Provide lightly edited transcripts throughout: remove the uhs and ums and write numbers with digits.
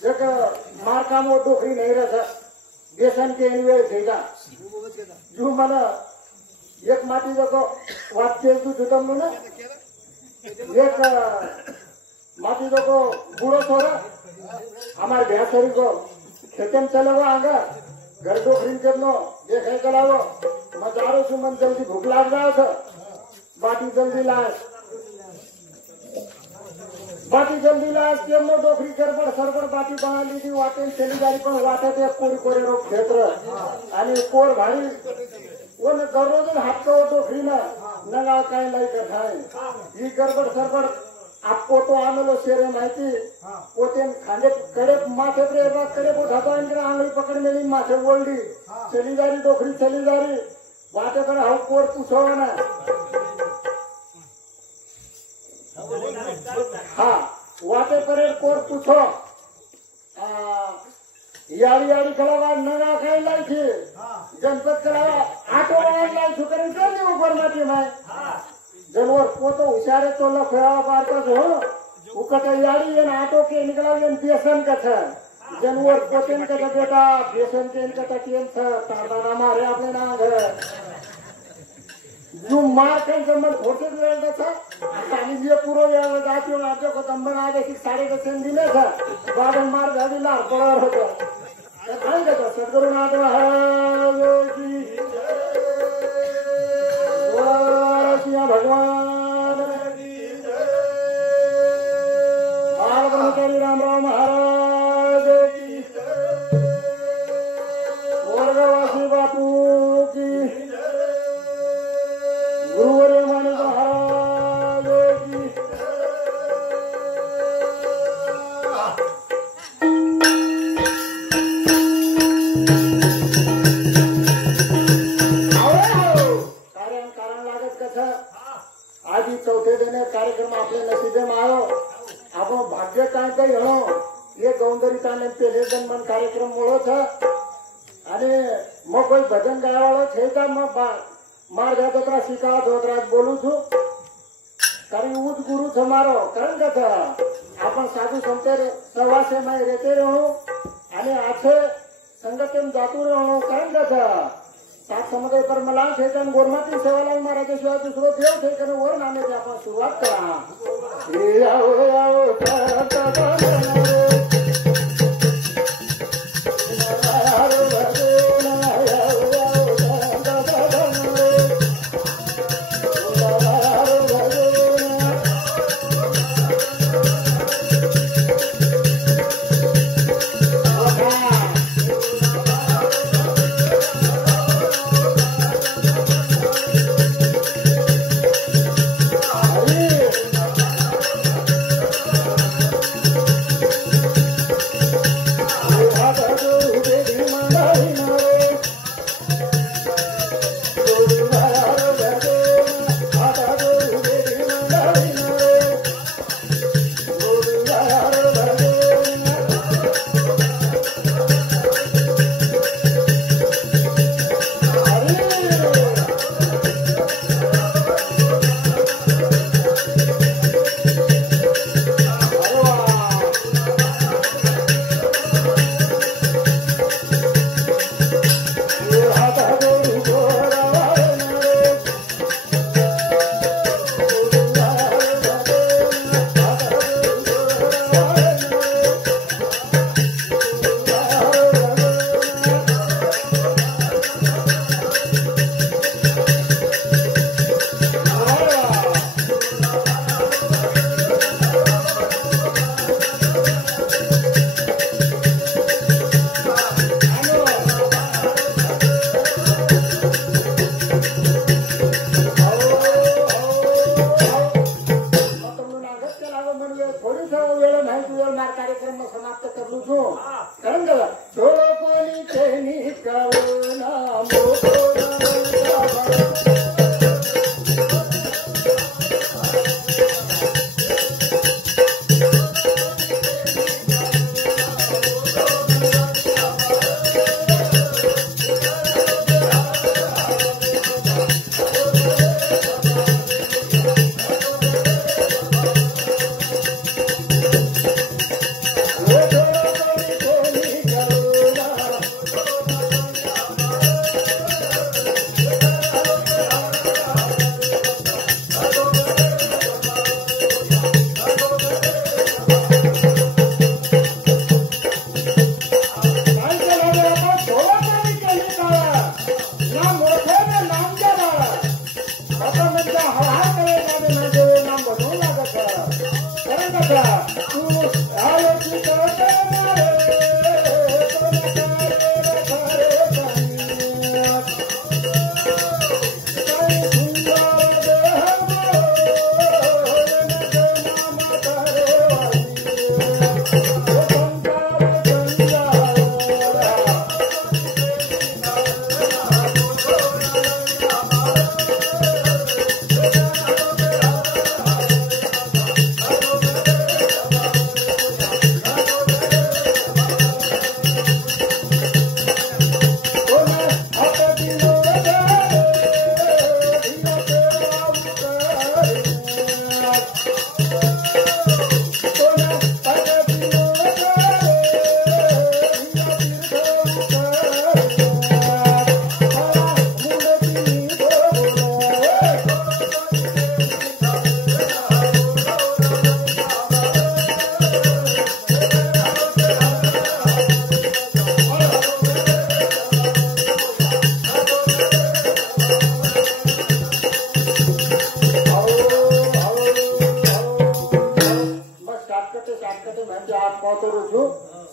एक मारकाम वो डोकरी नहीं रहा बेसन के एनवे देगा जो माना एक माटी देखो वाक्य तू जुटम ना एक माटी देखो बूढ़ो थोड़ा हमारे भैंसरी को खेतन चले वो आगा घर डोकरी के नो देखे चलावो मजारो से मन जल्दी भूख लाग रहा था बाटी जल्दी लाश केमनो डोकरी गडबड सरबड बाटी बनाली ती वाटेल शेलीदारी पण वाटत एक कोरी कोरे रोग क्षेत्र आणि कोर भारी वो न दररोज हापतो डोकरी ना नगा काय लाई करताय ही गडबड सरबड आपको तो आमेलो शेरे माहिती पोतेन खांदे कडे माथे प्रेमा कडे उठातो आणि आंगळी पकडलेली माथे ओळली शेलीदारी डोकरी शेलीदारी वाटेकर हाव कोर पुछवा ना हाँ वाटे पर कोर पूछो यारी यारी कलावा नगा खाई लाई थी जनपद कलावा आटो वाला लाई छुकरी कर दी ऊपर माटी में जनवर को तो होशियारे तो लखया बार का हो उकटा यारी ये आटो के निकला ये बेसन का था जनवर कोटेन का बेटा बेसन के इनका केन था तारदाना मारे अपने ना जो मार के जमन होते रहेगा था पानी ये पूरा यार जाती हूँ आपको को तंबन आ गए 10:30 दिन था बाद में मार गाड़ी लार पड़ा होता कहीं का सदगुरु नाथ महाराज की जय भगवान की जय राम राम महाराज की स्वर्गवासी बापू की गुरुवर्य माने महाराज की कारण लागत कथा आधी चौथे दिन कार्यक्रम आपले नशिबे में आयो आपण भाग्य काय काही हो ये गौंदरी ताने पहिले जन्मन कार्यक्रम मुळो था आणि मग कोई भजन गायवाळो છે का मग मार जात्रा शिका धोत्राज बोलू छू कारण उच गुरु समारो कारण कथा आपण साधू संते सवासे में रहते रहो आणि आछे संगठन जातू रहो कारण कथा सात समुदाय पर मलाल ठेकन गोरमाती सेवालाल महाराज शिवाय दुसरो देव ठेकन वर नामे ते आपण सुरुवात करा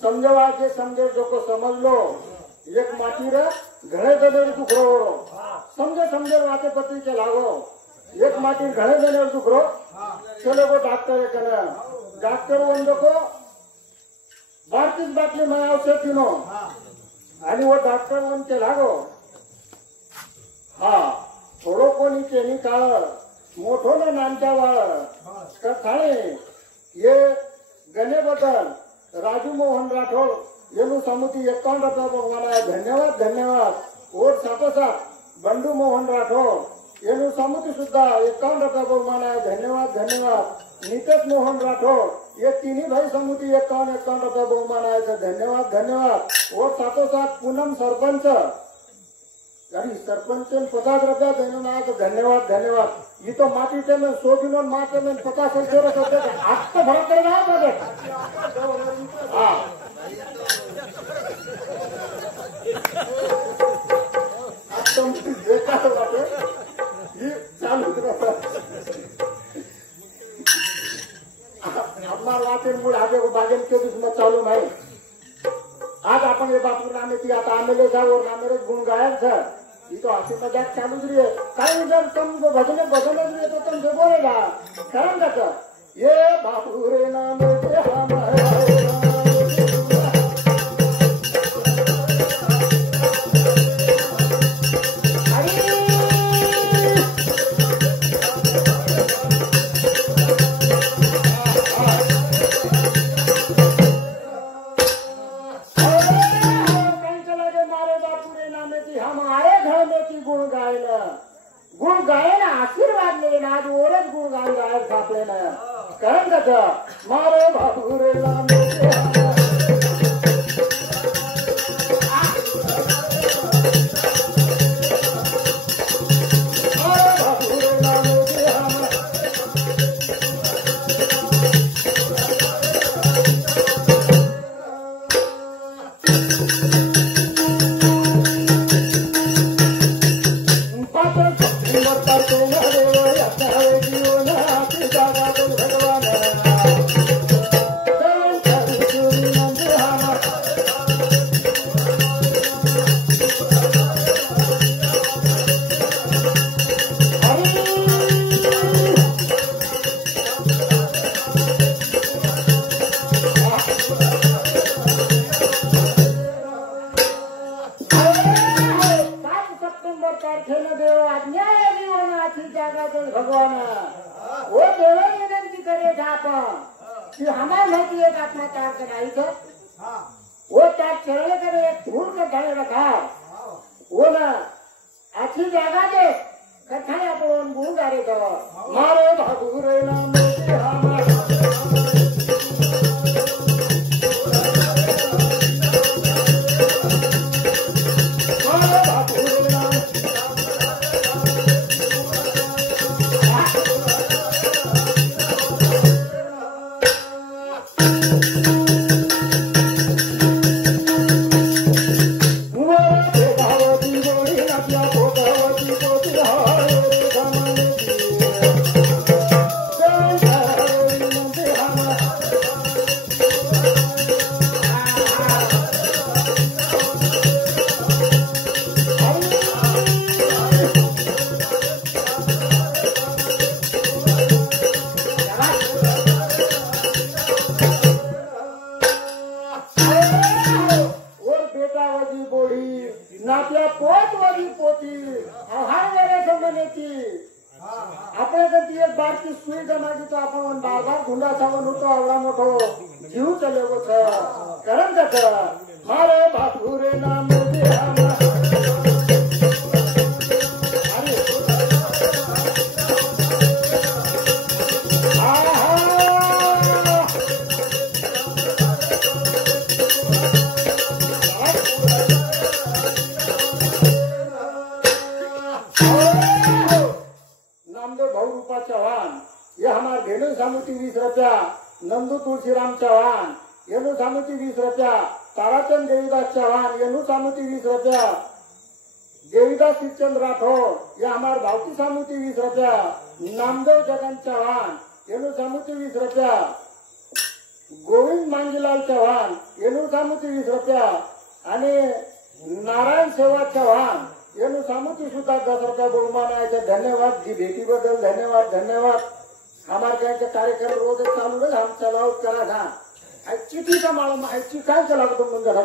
समझवा के समझे जो को समझ लो एक माटी रे घरे देने दुखरो समझे समझे वाते पति के लागो एक माटी घरे देने दुखरो चलो को डॉक्टर करे डॉक्टर वंदो को 32 बाटली में औषध दिनो आणि वो डॉक्टर वन के लागो हा थोडो कोणी केनी काळ मोठो न नांच्या वाळ कथाळे ये गणे बदल राजू मोहन राठोड येनु समिति 51 रुपया भगवान धन्यवाद धन्यवाद और साथोसाथ बंडू मोहन राठोड येनु समिति सुद्धा 51 रुपया भगवान धन्यवाद धन्यवाद नितेश मोहन राठोड ये तीनही भाई समिति 51 रुपया भगवान धन्यवाद धन्यवाद और साथोसाथ पूनम सरपंच यानी सरपंच 50 रुपया देने में धन्यवाद धन्यवाद ये तो माटी टे में 100 किलो माटी में 50 रुपये होते आज तो भरा करना है हाँ आज तो देखा तो बाटे ये चालू हमारा वाटे मूड आगे को बागेन के बीच में चालू नहीं आज आपण ये बापू नामे ती आता आमेले जा और नामेरे गुण गायक था ये तो आशी मजाक चालू रही है काही जर तुम भजने बदलत तो तुम जो बोलेगा कारण का ये बापू रे नाम के हमारे गुण गायन आशीर्वाद लेना आज ओरच गुण गायन गायक आपल्याला कारण कसं मारे बापू रे भगवान वो देव विनंती करे था कि हमारे होती एक आत्मा त्याग करायचं वो त्याग चढ़े करे एक धूल का धड़े रखा वो ना अच्छी जागा दे कथा आपण गुण गारे तो मारे बाबू रे नाम के हमारे आपल्या पोटवरी पोती आहार वेळे संबंधाची आपल्याकडे एक बारकी सुई जमाची तो आपण बार गुंडा सावन होतो आवडा मोठो जीव चले गो कारण त्याच मारे भातुरे नाम चौहान ये हमारे भेणू सामुती 20 रुपया नंदू तुलसीराम चौहान येनू सामुती 20 रुपया ताराचंद देवीदास चौहान येनू सामुती 20 रुपया देवीदास शिवचंद राठौर ये हमारे भावती सामुती 20 रुपया नामदेव जगन चौहान येनू सामुती 20 रुपया गोविंद मांगीलाल चौहान येनू सामुती 20 रुपया आणि नारायण सेवा चौहान येणू सामुती सुद्धा 10 रुपया बहुमान आहे धन्यवाद जी भेटी बदल धन्यवाद धन्यवाद हमारे कार्यक्रम रोज चालू है हम चलाओ करा था चिट्ठी का मालूम है चिट्ठी काय चला तुम मंदिर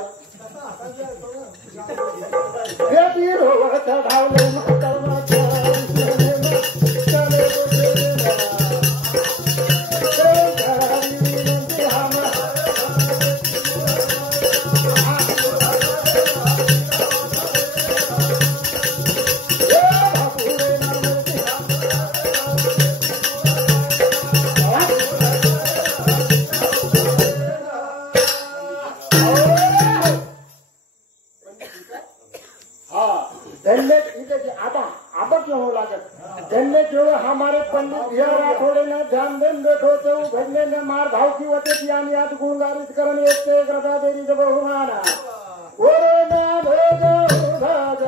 हमारे पंडित भैया राठौड़े ने ध्यान देन बैठो तो भजने ने मार भाव की वते की आनी आज गुणगारित करन एक से एक रता देरी जब बहुमाना ओरे ना भोग भाग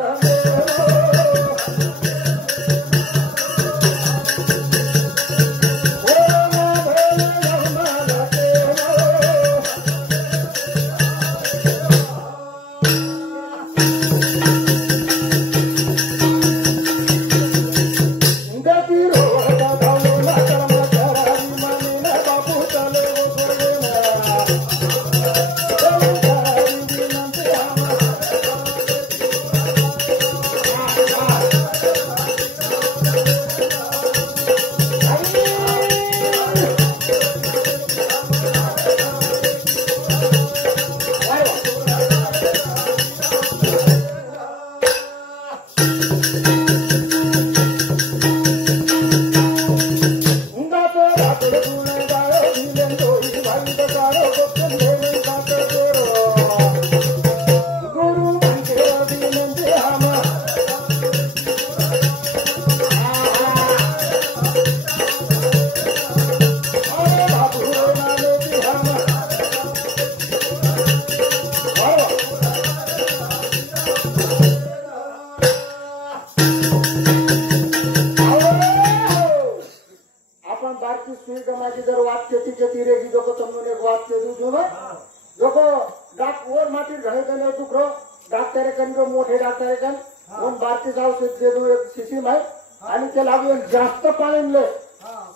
मोठे डॉक्टर कन कोण बारतीच औषध दे दो एक शिशी माय आणि ते लागू जास्त पाणी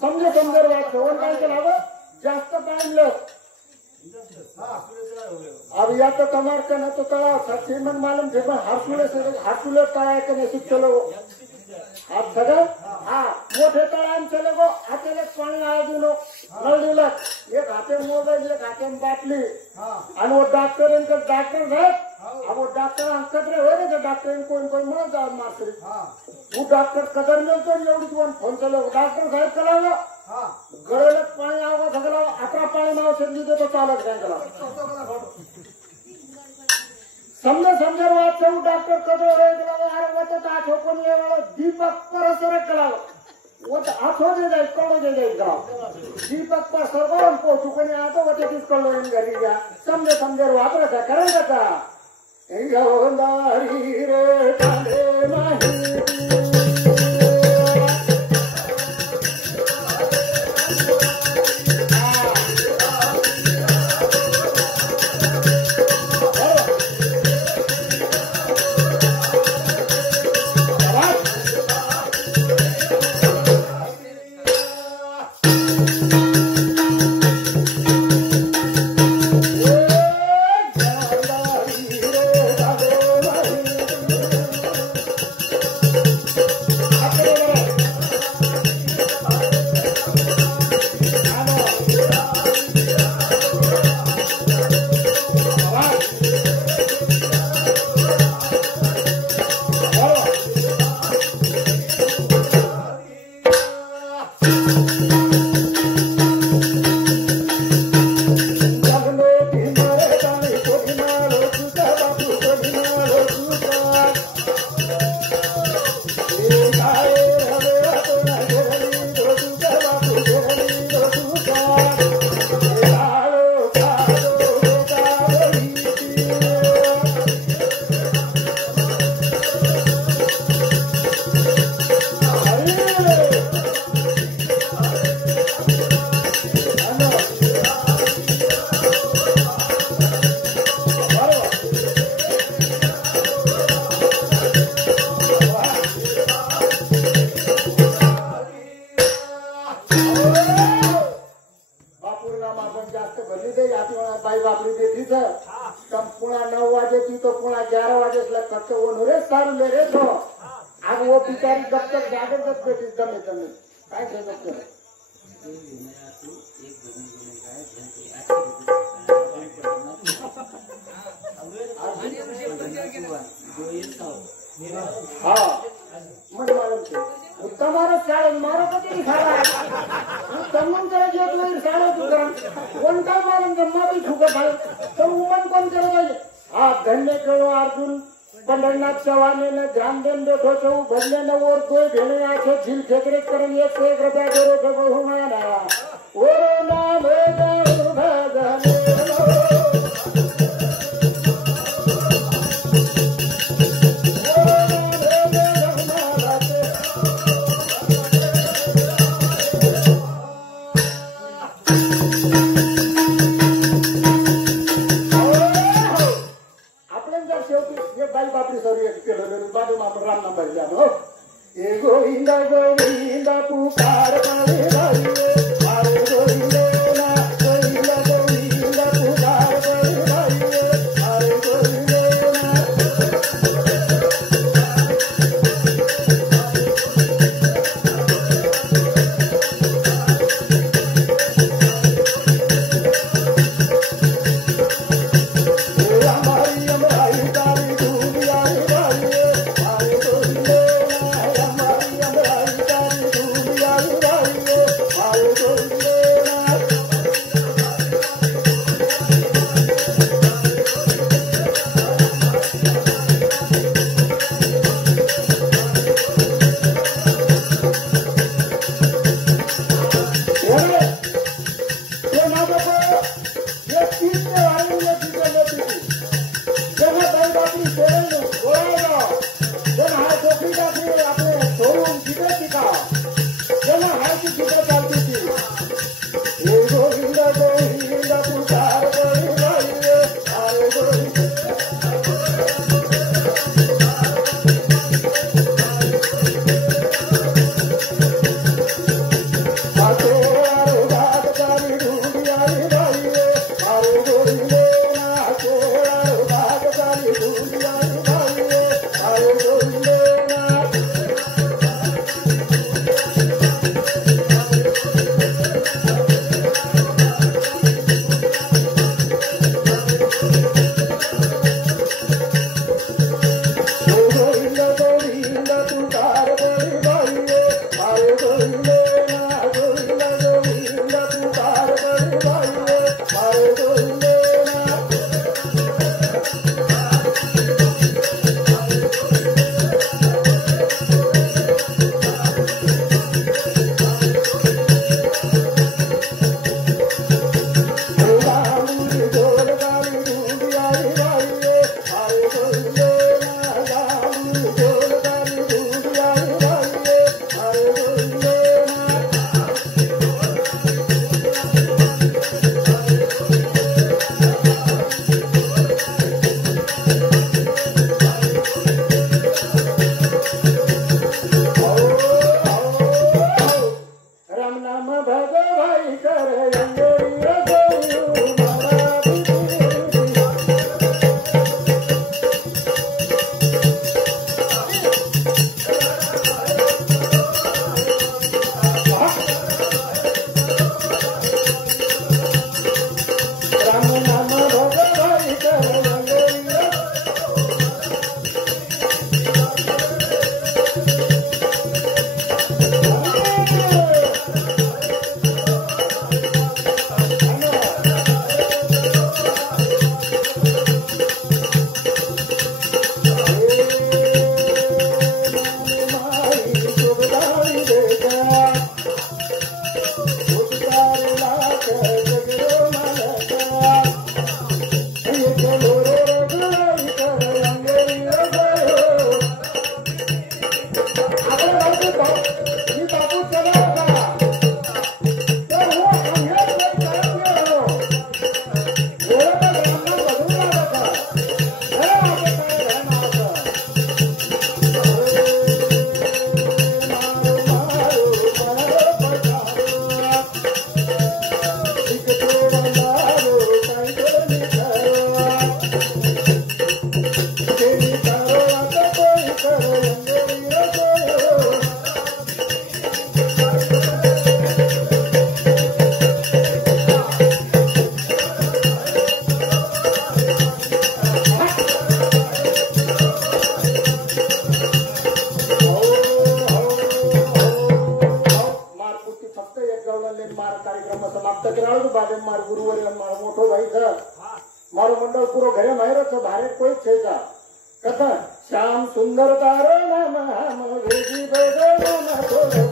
समजे समजर वाट कोण काय ते लागू जास्त पाणी अब या तो कमर का न तो तला सच्ची मन मालूम थे पण हासुले तळा के नसीब चलो आप सगळं हा मोठे तळान चले गो हातेले पाणी आय दिलो नळ दिला एक हाते मोबाईल एक हाते बाटली आणि वो डॉक्टर साहेब अब वो डॉक्टर कदरे हो रे डॉक्टर कोई मत जा मास्टर वो डॉक्टर कदर मिळतो एवढी कोण फोन चलो डॉक्टर साहेब चलावं गळेला पाणी आवा सगळं अकरा पाणी नाव संधी देतो चालत काय चला समझर बात से डॉक्टर कदर रे अरे वो तो आठो कोण लेवाळो दीपक परसर कलाव वो तो आठो दे जाय कोण दे जाय गाव दीपक पर सरगोन पोचू कोणी आता वो तेच कळलो घरी गया समझर वापरा का करेगा का हरी रे काले माही तिथं तर पुन्हा 9 वाजे तो पुन्हा 11 वाजेसला कच्च रे सारू रे तो आग वो बिचारी कब तक जागत बेटीस दमे तमे काय सांगत कर हा मन मालूम છે તમારો ચાલે મારો કદી ખાવા તમને કરે જો તો સાલો તું કોણતા મારું ગમ્મા भी ठुका खाए तो मन कोण करे पाहिजे हा धन्य करो अर्जुन पंढरनाथ चव्हाणे ने ध्यान देन बैठो छो बदले न और कोई भेणे आछे झील खेकरे करन 101 रुपया देरो के बहुमाना ओरो नाम देव भगने राम नंबर जानो ए गोविंदा गोविंदा पुकार पावे भाई अरे गोविंदा ना गोविंदा गोविंदा पुकार पावे भाई अरे गोविंदा ना मंडळ पुरो घरे माहेरच बाहेर कोईच છે का कथा श्याम सुंदर तारो नाम हम वेगी बेदो नाम थोरो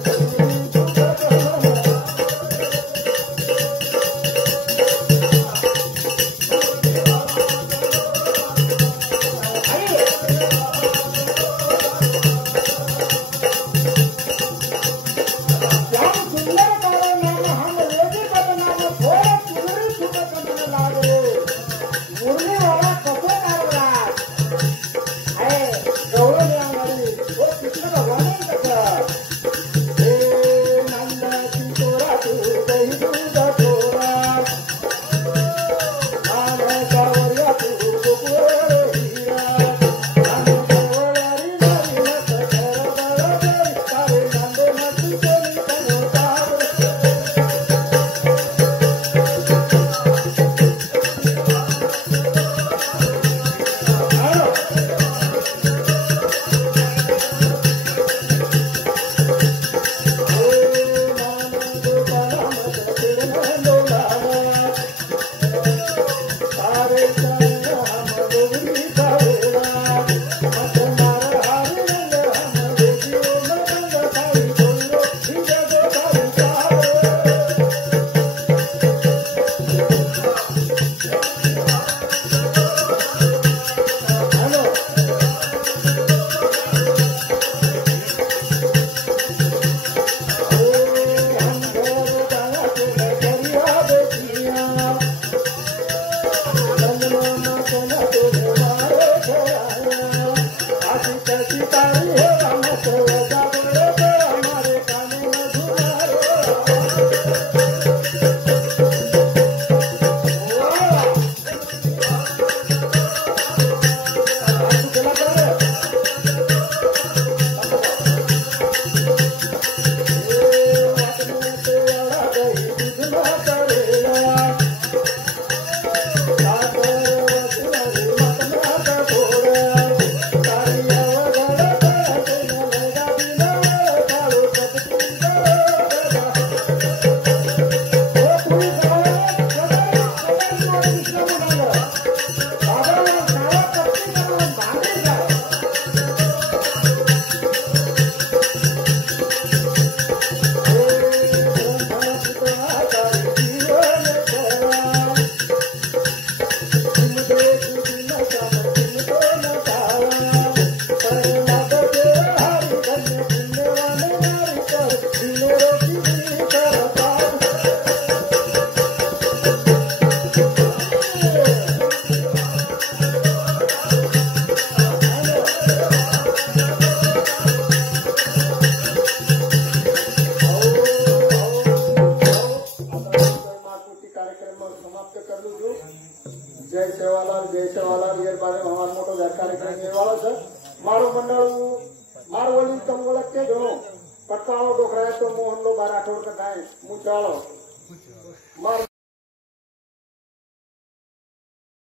मार